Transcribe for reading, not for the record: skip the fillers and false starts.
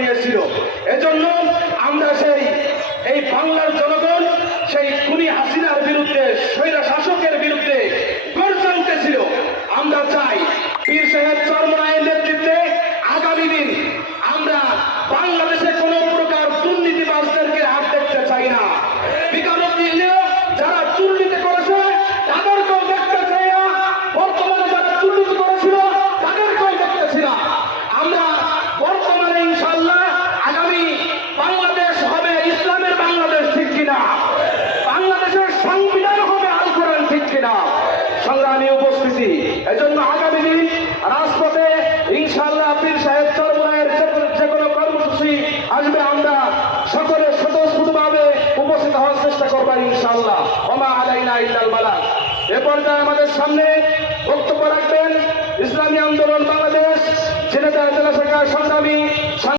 নিয়েছিল। এজন্য আমরা এই বাংলার জনগণ সেই খুনি হাসিনার বিরুদ্ধে, স্বৈরা শাসকের বিরুদ্ধে গর্জে উঠেছিল। আমরা চাই পীর সাহেব চরমনায়ের নেতৃত্বে আগামী দিন আমরা বাংলাদেশে কোন প্রকার দুর্নীতিবাজদেরকে হাত দেখতে চাই না। বিগত দিনে যারা দুর্নীতি করেছে তাদেরকেও দেখতে চাই না, বর্তমানে যারা দুর্নীতি করেছিল তাদেরকেও দেখতেছি না। আমরা বর্তমানে ইনশাআল্লাহ আগামী বাংলাদেশ হবে ইসলামের বাংলাদেশ, ঠিক কিনা? বাংলাদেশের সংবিধান হবে আল কোরআন, ঠিক কিনা? সংগ্রামী উপস্থিতি, এজন্য আগামী দিন রাজপথে ইনশাআল্লাহ পীর সাহেব চরমনায়ের যে কোনো কর্মসূচি আসবে, আমরা সকলে স্বতঃস্ফূর্তভাবে উপস্থিত হওয়ার চেষ্টা করবো ইনশাআল্লাহ। ওমা আলাইনা ইল্লাল বালাগ। এ পর্যায়ে আমাদের সামনে বক্তব্য রাখবেন ইসলামী আন্দোলন বাংলাদেশ জেলা শাখার সংগ্রামী